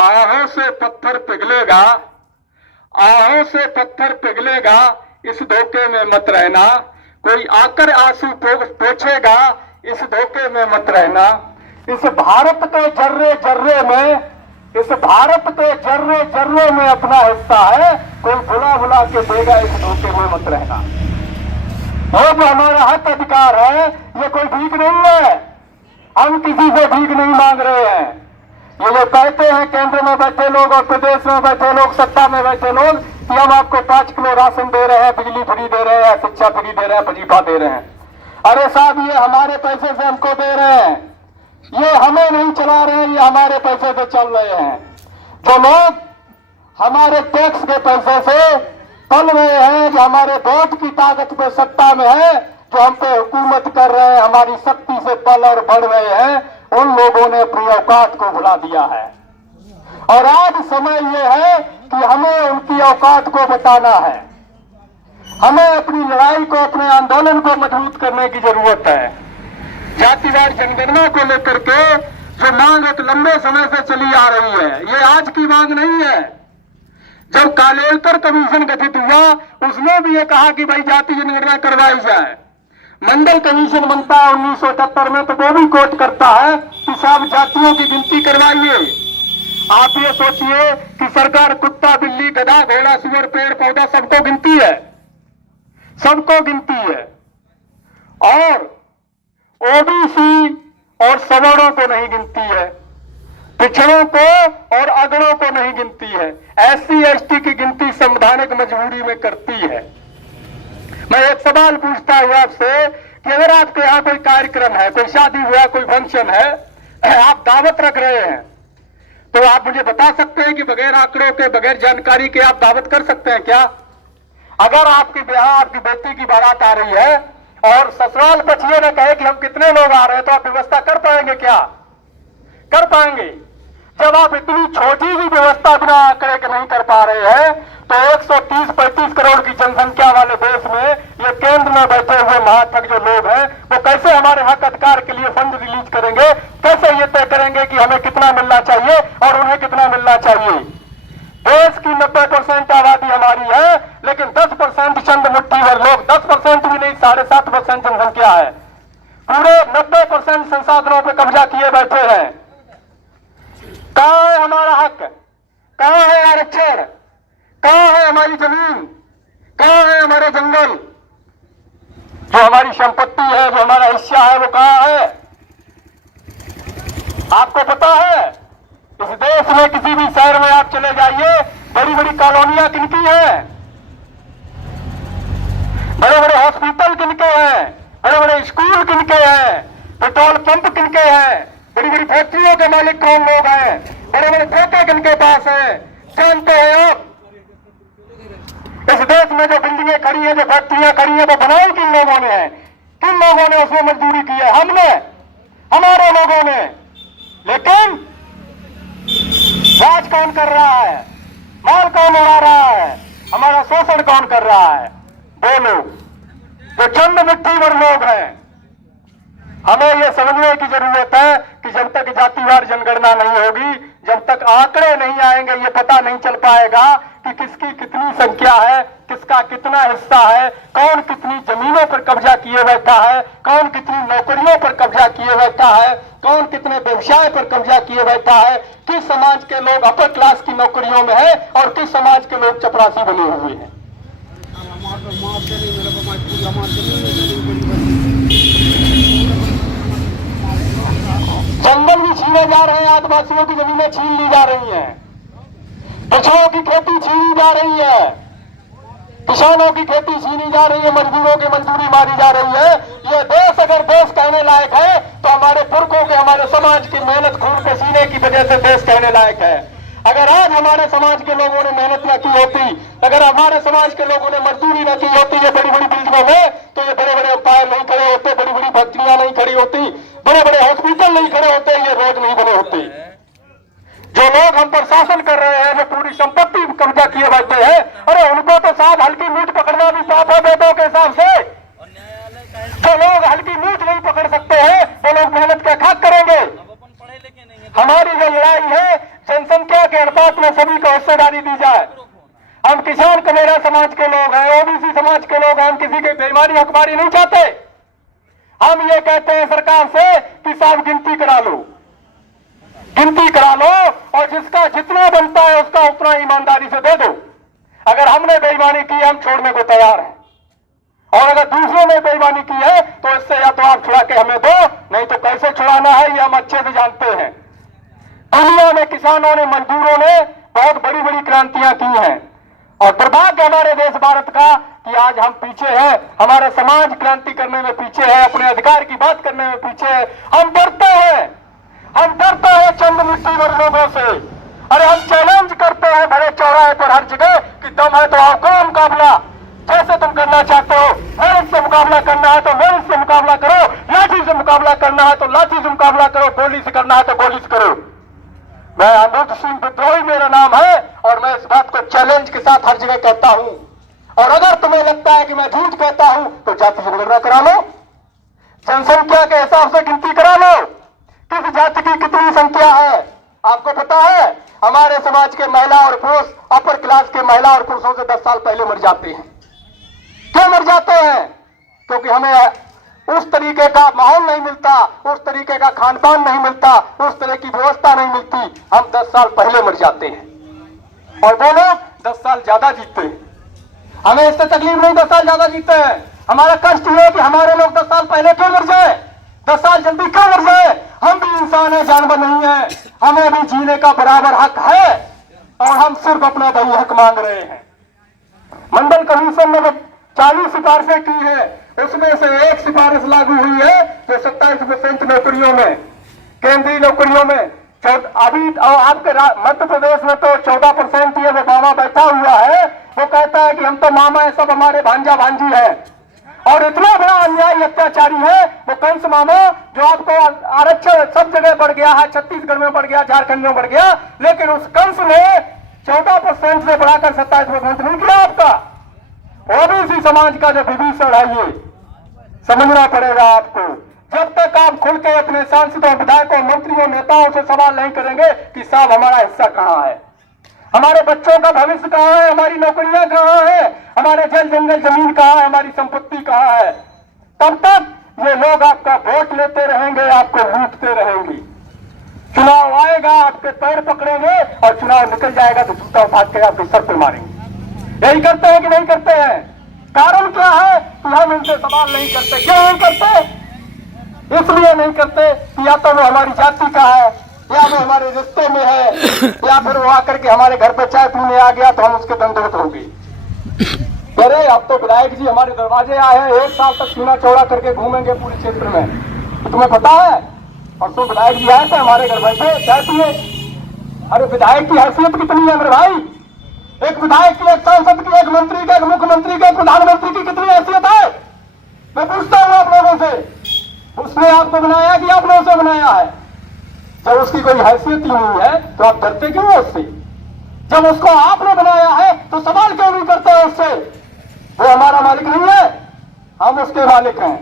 आहों से पत्थर पिघलेगा, आहों से पत्थर पिघलेगा, इस धोखे में मत रहना। कोई आकर आंसू पोंछेगा, इस धोखे में मत रहना। इस भारत के जर्रे जर्रे में, इस भारत के जर्रे जर्रे में अपना हिस्सा है, कोई बुला बुला के देगा, इस धोखे में मत रहना। ये जो हमारा हक अधिकार है, ये कोई भीख नहीं है। हम किसी से भीख नहीं मांग रहे हैं। ये जो कहते हैं केंद्र में बैठे लोग और प्रदेश में बैठे लोग, सत्ता में बैठे लोग, कि हम आपको 5 किलो राशन दे रहे हैं, बिजली फ्री दे रहे हैं, शिक्षा फ्री दे रहे हैं, वजीफा दे रहे हैं। अरे साहब, ये हमारे पैसे से हमको दे रहे हैं, ये हमें नहीं चला रहे हैं, ये हमारे पैसे से चल रहे हैं। जो लोग हमारे टैक्स के पैसे से पल रहे हैं, जो हमारे वोट की ताकत पे सत्ता में है, जो हम पे हुकूमत कर रहे हैं, हमारी शक्ति से पल और बढ़ रहे हैं, उन लोगों ने अपनी औकात को भुला दिया है। और आज समय यह है कि हमें उनकी औकात को बताना है। हमें अपनी लड़ाई को, अपने आंदोलन को मजबूत करने की जरूरत है। जातिवार जनगणना को लेकर के जो मांग एक लंबे समय से चली आ रही है, ये आज की मांग नहीं है। जब कालेलकर कमीशन गठित हुआ, उसने भी ये कहा कि भाई जाति जनगणना करवाई जाए। मंडल कमीशन बनता है 1978 में, तो वो भी कोट करता है कि सब जातियों की गिनती करवाइए। आप ये सोचिए कि सरकार कुत्ता, बिल्ली, गधा, घोड़ा, सुअर, पेड़ पौधा सबको गिनती है, सबको गिनती है, और ओबीसी और सवर्णों को नहीं गिनती है, पिछड़ों को और अगड़ों को नहीं गिनती है। एससी एसटी की गिनती संवैधानिक मजबूरी में करती है। मैं एक सवाल पूछता हूं आपसे कि अगर आपके यहाँ कोई कार्यक्रम है, कोई शादी हुआ, कोई फंक्शन है, आप दावत रख रहे हैं, तो आप मुझे बता सकते हैं कि बगैर आंकड़ों के, बगैर जानकारी के आप दावत कर सकते हैं क्या? अगर आपकी ब्याह, आपकी बेटी की बारात आ रही है और ससुराल पक्षियों ने कहे कि हम कितने लोग आ रहे हैं, तो आप व्यवस्था कर पाएंगे क्या? कर पाएंगे? जब आप इतनी छोटी भी व्यवस्था बिना आंकड़े के नहीं कर पा रहे हैं, तो 130-35 करोड़ की जनसंख्या वाले देश में ये केंद्र में बैठे हुए महाठग जो लोग हैं, वो कैसे हमारे हक अधिकार के लिए फंड रिलीज करेंगे? कैसे ये तय करेंगे कि हमें कितना मिलना चाहिए और उन्हें कितना मिलना चाहिए? देश की 90% आबादी हमारी है, लेकिन 10% चंद मुट्ठी भर लोग, 10% भी नहीं, 7.5% जनसंख्या है, पूरे 90% संसाधनों पर कब्जा किए बैठे हैं। कहां है हमारा हक? कहां है आरक्षण? कहां है हमारी जमीन? कहां है हमारे जंगल? जो हमारी संपत्ति है, जो हमारा हिस्सा है, वो कहां है? आपको पता है, इस देश में किसी भी शहर में आप चले जाइए, बड़ी बड़ी कॉलोनियां किनकी हैं? बड़े बड़े हॉस्पिटल किनके हैं? बड़े बड़े स्कूल किनके हैं? पेट्रोल पंप किनके हैं? बड़ी बड़ी फैक्ट्रियों के मालिक कौन लोग हैं? बड़े बड़े ठेके किनके पास हैं? जानते हैं आप? इस देश में जो बिल्डिंगें खड़ी है, जो फैक्ट्रियां खड़ी है, वो बनाई किन लोगों ने है? किन लोगों ने उसमें मजदूरी की है? हमने, हमारे लोगों ने। लेकिन राज कौन कर रहा है? माल कौन उड़ा रहा है? हमारा शोषण कौन कर रहा है? वो लोग, जो चंद मुट्ठी भर लोग हैं। हमें यह समझने की जरूरत है कि जब तक जातिवार जनगणना नहीं होगी, जब तक आंकड़े नहीं आएंगे, ये पता नहीं चल पाएगा कि किसकी कितनी संख्या है, किसका कितना हिस्सा है, कौन कितनी जमीनों पर कब्जा किए बैठा है, कौन कितनी नौकरियों पर कब्जा किए बैठा है, कौन कितने व्यवसाय पर कब्जा किए बैठा है, किस समाज के लोग अपर क्लास की नौकरियों में है और किस समाज के लोग चपरासी बने हुए हैं। जंगल भी छीने जा रहे हैं, आदिवासियों की जमीनें छीन ली जा रही हैं, पिछड़ों की खेती छीनी जा रही है, किसानों की खेती छीनी जा रही है, मजदूरों की मजदूरी मारी जा रही है। यह देश अगर देश कहने लायक है, तो हमारे पुरखों के, हमारे समाज की मेहनत, खून पसीने की वजह से देश कहने लायक है। अगर आज हमारे समाज के लोगों ने मेहनत न की होती, अगर हमारे समाज के लोगों ने मजदूरी न की होती ये बड़ी बड़ी बिल्डिंगों में, तो ये बड़े बड़े एम्पायर नहीं खड़े होते, बड़ी बड़ी फैक्ट्रियां नहीं खड़ी होती, बड़े बड़े हॉस्पिटल नहीं खड़े होते, ये रोड नहीं बने होते। जो लोग हम पर शासन कर रहे हैं, जो पूरी संपत्ति कब्जा किए बैठे हैं, अरे उनको तो साहब हल्की मीट पकड़ना भी पाप है वेदों के हिसाब से। जो लोग हल्की मीट नहीं पकड़ सकते हैं, वो लोग मेहनत क्या खाक करेंगे? के अनुपात में सभी को हिस्सेदारी दी जाए। हम किसान कमेरा समाज के लोग हैं, ओबीसी समाज के लोग हैं, हम किसी की बेईमानी हकमारी नहीं चाहते। हम ये कहते हैं सरकार से कि साहब गिनती करा लो, गिनती करा लो और जिसका जितना बनता है उसका उतना ईमानदारी से दे दो। अगर हमने बेईमानी की हम छोड़ने को तैयार हैं, और अगर दूसरों ने बेईमानी की है तो इससे या तो आप छुड़ा के हमें दो, नहीं तो कैसे छुड़ाना है ये हम अच्छे से जानते हैं। दुनिया में किसानों ने, मजदूरों ने बहुत बड़ी बड़ी क्रांतियां की हैं और दुर्भाग्य हमारे देश भारत का कि आज हम पीछे हैं। हमारा समाज क्रांति करने में पीछे है, अपने अधिकार की बात करने में पीछे है। हम डरते हैं, हम डरते हैं चंद मिट्टी भर लोगों से। अरे हम चैलेंज करते हैं बड़े चौराहे पर हर जगह कि दम है तो आओ करो मुकाबला, जैसे तुम करना चाहते हो। मेरिट से मुकाबला करना है तो मेरिट से मुकाबला करो, लाठी से मुकाबला करना है तो लाठी से मुकाबला करो, गोली से करना है तो गोली से करो। मैं अमृत सिंह विद्रोही मेरा नाम है और मैं इस बात को चैलेंज के साथ हर जगह कहता हूं। और अगर तुम्हें लगता है कि मैं झूठ कहता हूं तो जाति जनगणना करा लो, जनसंख्या के हिसाब से गिनती करा लो, किस जाति की कितनी संख्या है। आपको पता है हमारे समाज के महिला और पुरुष अपर क्लास के महिला और पुरुषों से 10 साल पहले मर जाते हैं। क्यों मर जाते हैं? क्योंकि हमें उस तरीके का माहौल नहीं मिलता, उस तरीके का खान पान नहीं मिलता, उस तरह की व्यवस्था नहीं मिलती। हम 10 साल पहले मर जाते हैं और वो लोग 10 साल ज्यादा जीते हैं। हमें इससे तकलीफ नहीं 10 साल ज्यादा जीते हैं। हमारा कष्ट ये है कि हमारे लोग 10 साल पहले क्यों मर जाए, 10 साल जल्दी क्यों मर जाए। हम भी इंसान है, जानवर नहीं है, हमें भी जीने का बराबर हक है और हम सिर्फ अपना वही हक मांग रहे हैं। मंडल कमीशन ने 40 सिफारिशें की है, उसमें से एक सिफारिश लागू हुई है जो 27% नौकरियों में, केंद्रीय नौकरियों में। अभी आपके मध्य प्रदेश में तो 14% ही मामा बैठा हुआ है, वो कहता है कि हम तो मामा है, सब हमारे भांजा भांजी है। और इतना बड़ा अन्यायी अत्याचारी है वो कंस मामा जो आपको आरक्षण सब जगह बढ़ गया है, छत्तीसगढ़ में बढ़ गया, झारखंड में बढ़ गया, लेकिन उस कंस ने 14% से बढ़ाकर 27% नहीं किया आपका। ओबीसी समाज का जो विभीषण है ये समझना पड़ेगा आपको। जब तक आप खुल के अपने सांसदों, विधायकों, मंत्रियों, नेताओं से सवाल नहीं करेंगे कि साहब हमारा हिस्सा कहां है, हमारे बच्चों का भविष्य कहां है, हमारी नौकरियां कहां है, हमारे जल जंगल जमीन कहां है, हमारी संपत्ति कहां है, तब तक ये लोग आपका वोट लेते रहेंगे, आपको लूटते रहेंगे। चुनाव आएगा, आपके पैर पकड़ेंगे और चुनाव निकल जाएगा तो जूता उठा के आपके सर पे मारेंगे। यही करते हैं कि नहीं करते हैं? कारण क्या है कि हम इनसे सवाल नहीं करते। क्यों नहीं करते? इसलिए नहीं करते कि या तो वो हमारी जाति का है, या वो हमारे रिश्ते में है, या फिर वो आकर के हमारे घर पे चाय पीने आ गया तो हम उसके दंडवत होंगे। अरे अब तो विधायक जी हमारे दरवाजे आए हैं, 1 साल तक सीना चौड़ा करके घूमेंगे पूरे क्षेत्र में। तो तुम्हें पता है और तो विधायक जी आए थे हमारे घर बैठे चाय पिए। अरे विधायक की हैसियत कितनी है मेरे भाई? एक विधायक की, एक सांसद की, एक मंत्री की, एक मुख्यमंत्री की, एक प्रधानमंत्री की कितनी हैसियत है? मैं पूछता हूं आप लोगों से, उसने आपको बनाया कि आपने उसे बनाया है? जब उसकी कोई हैसियत ही नहीं है तो आप डरते क्यों हैं उससे? जब उसको आपने बनाया है तो सवाल क्यों नहीं करते हैं उससे? वो हमारा मालिक नहीं है, हम उसके मालिक हैं।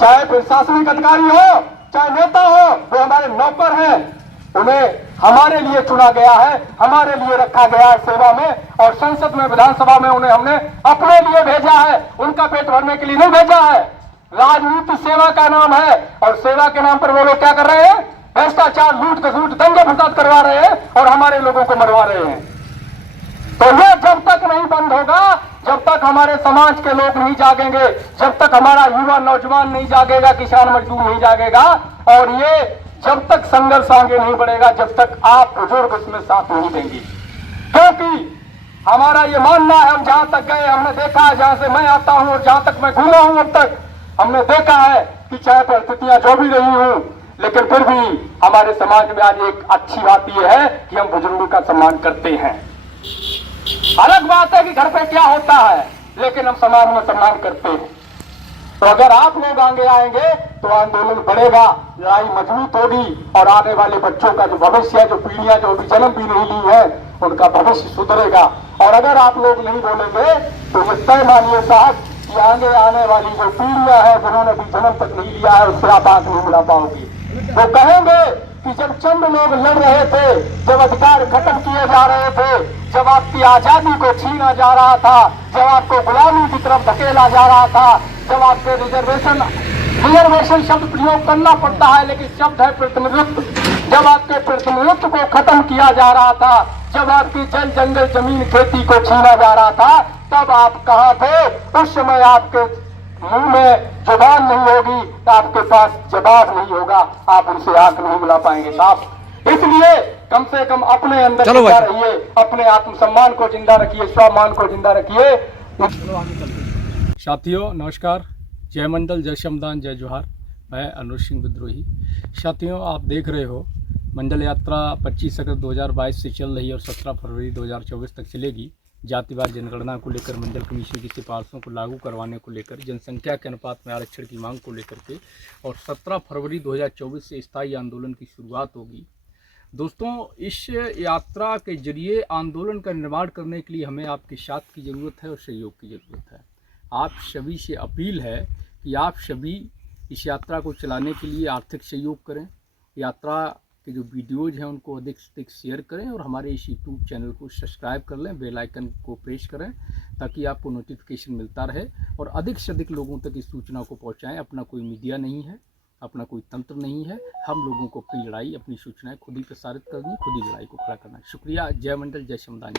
चाहे प्रशासनिक अधिकारी हो, चाहे नेता हो, वो हमारे नौकर हैं। उन्हें हमारे लिए चुना गया है, हमारे लिए रखा गया है सेवा में, और संसद में, विधानसभा में उन्हें हमने अपने लिए भेजा है, उनका पेट भरने के लिए नहीं भेजा है। राजनीति सेवा का नाम है और सेवा के नाम पर वो लोग क्या कर रहे हैं? भ्रष्टाचार, लूट खसूट, दंगे फसाद करवा रहे हैं और हमारे लोगों को मरवा रहे हैं। तो ये जब तक नहीं बंद होगा, जब तक हमारे समाज के लोग नहीं जागेंगे, जब तक हमारा युवा नौजवान नहीं जागेगा, किसान मजदूर नहीं जागेगा, और ये जब तक संघर्ष आगे नहीं बढ़ेगा, जब तक आप बुजुर्ग इसमें साथ नहीं देंगे। क्योंकि हमारा ये मानना है, हम जहां तक गए हमने देखा है, जहां से मैं आता हूं और जहां तक मैं घूमा हूं अब तक, हमने देखा है कि चाहे परिस्थितियां जो भी रही हूं, लेकिन फिर भी हमारे समाज में आज एक अच्छी बात यह है कि हम बुजुर्गों का सम्मान करते हैं। अलग बात है कि घर पे क्या होता है, लेकिन हम समाज में सम्मान करते हैं। तो अगर आप लोग आगे आएंगे तो आंदोलन बढ़ेगा, लड़ाई मजबूत होगी और आने वाले बच्चों का जो भविष्य है, जो पीढ़ियां जो अभी जन्म भी नहीं ली है, उनका भविष्य सुधरेगा। और अगर आप लोग नहीं बोलेंगे तो ये तय मानिए साहब कि आगे आने वाली जो पीढ़ियां हैं, जिन्होंने भी जन्म तक नहीं लिया है, उससे आप आंख नहीं मिला पाओगे। वो कहेंगे कि जब चंद लोग लड़ रहे थे, जब अधिकार खत्म किए जा रहे थे, जब आपकी आजादी को छीना जा रहा था, जब आपको गुलामी की तरफ धकेला जा रहा था, जब आपके रिजर्वेशन शब्द प्रयोग करना पड़ता है लेकिन शब्द है प्रतिनिधित्व, जब आपके प्रतिनिधित्व को खत्म किया जा रहा था, जब आपकी जल जंगल जमीन खेती को छीना जा रहा था, तब आप कहां थे? उस समय आपके मुंह में जुबान नहीं होगी तो आपके पास जवाब नहीं होगा, आप उनसे आंख नहीं मिला पाएंगे साहब। इसलिए कम से कम अपने अंदर जिंदा रहिए, अपने आत्मसम्मान को जिंदा रखिए, स्वाभिमान को जिंदा रखिए। साथियों नमस्कार, जय मंडल, जय श्रमदान, जय जोहार। मैं अनुज सिंह विद्रोही। साथियों आप देख रहे हो मंडल यात्रा 25 अगस्त 2022 से चल रही है और 17 फरवरी 2024 तक चलेगी। जातिवार जनगणना को लेकर, मंडल कमीशन की सिफारिशों को लागू करवाने को लेकर, जनसंख्या के अनुपात में आरक्षण की मांग को लेकर के, और 17 फरवरी 2024 से स्थायी आंदोलन की शुरुआत होगी। दोस्तों इस यात्रा के जरिए आंदोलन का निर्माण करने के लिए हमें आपके साथ की ज़रूरत है और सहयोग की ज़रूरत है। आप सभी से अपील है कि आप सभी इस यात्रा को चलाने के लिए आर्थिक सहयोग करें, यात्रा के जो वीडियोज़ हैं उनको अधिक से अधिक शेयर करें और हमारे इस यूट्यूब चैनल को सब्सक्राइब कर लें, बेल आइकन को प्रेस करें ताकि आपको नोटिफिकेशन मिलता रहे और अधिक से अधिक लोगों तक इस सूचना को पहुंचाएं। अपना कोई मीडिया नहीं है, अपना कोई तंत्र नहीं है, हम लोगों को अपनी लड़ाई, अपनी सूचनाएं खुद ही प्रसारित करनी, खुद ही लड़ाई को खड़ा करना है। शुक्रिया। जय मंडल, जय श्रमदान।